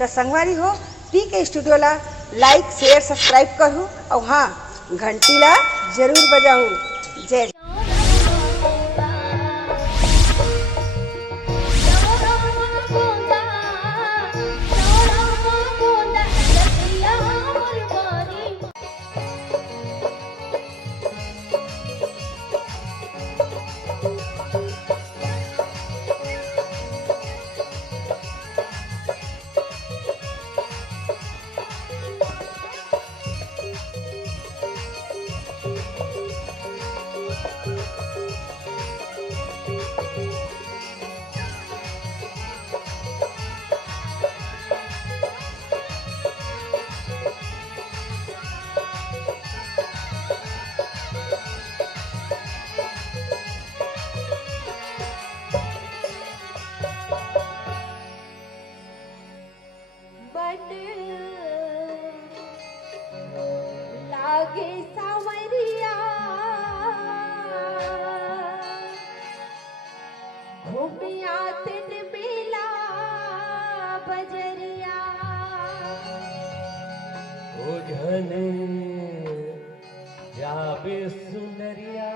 तो संगवारी हो पी के स्टूडियो ला लाइक शेयर सब्सक्राइब करूँ और हाँ घंटी ला जरूर बजाऊँ। जय लागे सावरिया घूमिया तिन बेला बजरिया ओझने जाबे सुनरिया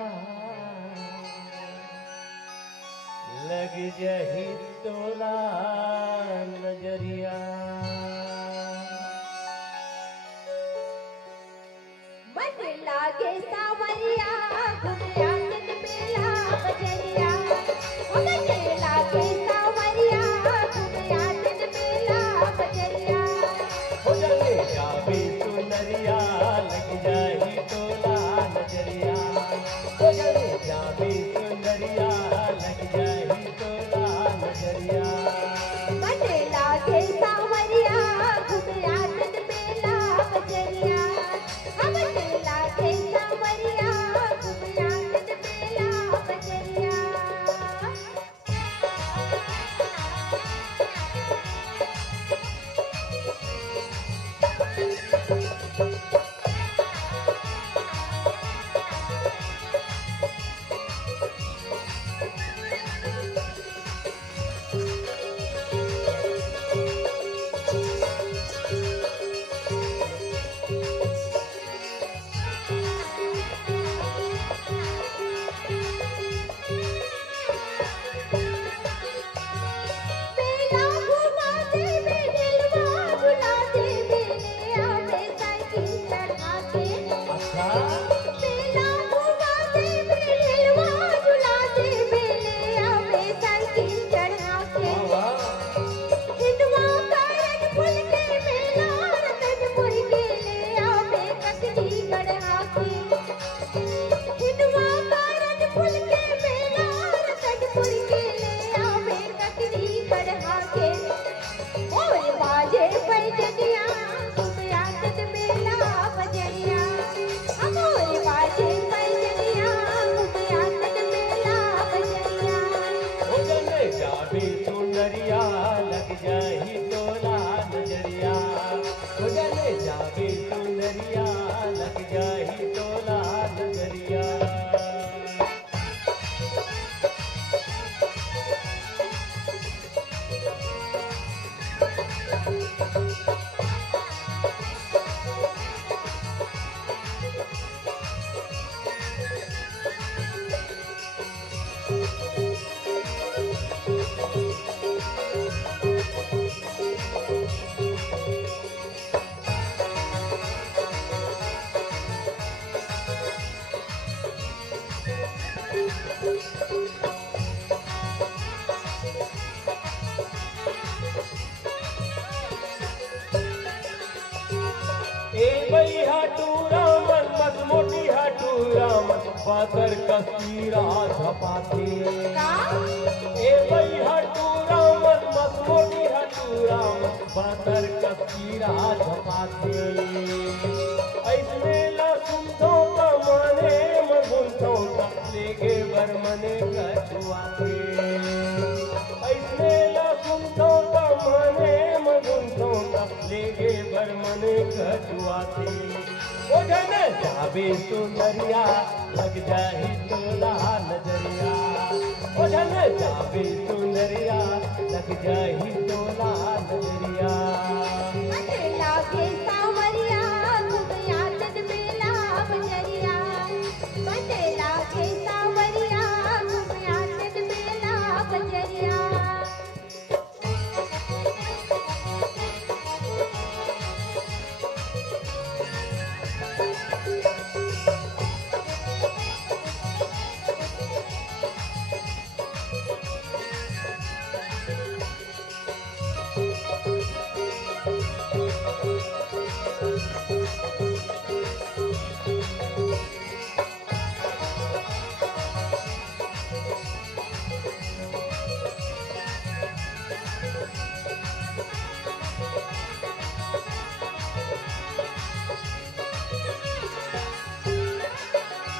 लग जही तोला नजरिया मन लागे सावरिया घूमिया तिन बेला बजरिया मन लागे सावरिया घूमिया तिन बेला बजरिया ओझने जाबे सुनरिया लग जही तोला नजरिया ओझने जाबे सुनरिया लग जही तोला नजरिया मन लागे सावरिया घूमिया तिन बेला बजरिया मन लागे सावरिया घूमिया तिन बेला बजरिया सुनरिया लग जाही तोला नजरिया ओझने जाबे सुनरिया लग जाही तोला नजरिया हाटूरामन मत मोटी हाटूरामन पातर कसीरा झपाते ए भाई हाटूरामन मत मोटी हाटूरामन पातर कसीरा झपाते ऐसने ला सुनतो का मने मगुनतो का लेगे बरमने कछुआते ऐसने ला सुनतो का मने मगुनतो का लेगे बरमने कछुआते ओझने जाबे सुनरिया लग जाही तोला नजरिया ओझने जाबे सुनरिया लग जाही तोला नजरिया।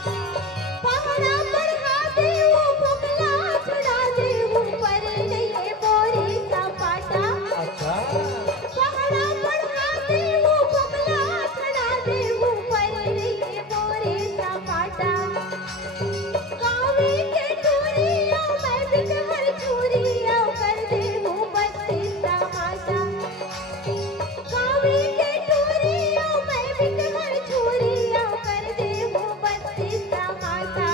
पहाड़ा बढ़ा दे वो फुकला छुड़ा दे ऊपर नहीं मोरे सपाटा अच्छा पहाड़ा बढ़ा दे वो फुकला छुड़ा दे ऊपर नहीं मोरे सपाटा कावे के चूड़ियों में बिगहर चूड़ियों कर दे हूँ बत्तीस तमाशा कावे के चूड़ियों में बिगहर चूड़ियों कर दे हूँ बत्तीस तमाशा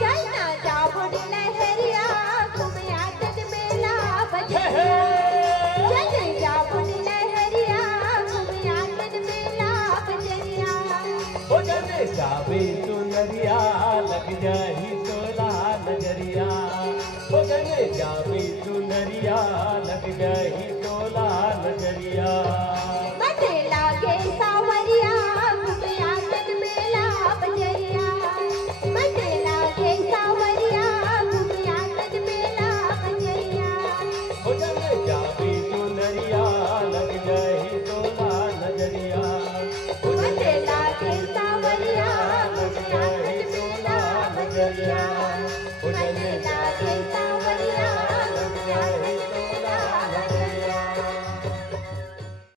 चलना जाबुन लहरिया घूमिया तन मेला बजरिया चल जाबुन लहरिया घूमिया तन मेला बजरिया ओ जने जावे सुनरिया लग जाही तोला नजरिया ओ जने जावे सुनरिया लग जाही तोला नजरिया मने लागे सावरिया घूमिया तन मेला बजरिया मने लागे सावरिया घूमिया तन मेला बजरिया ओ जने जावे सुनरिया लग जाही तोला नजरिया ओ मने लागे सावरिया घूमिया तन मेला बजरिया मने लागे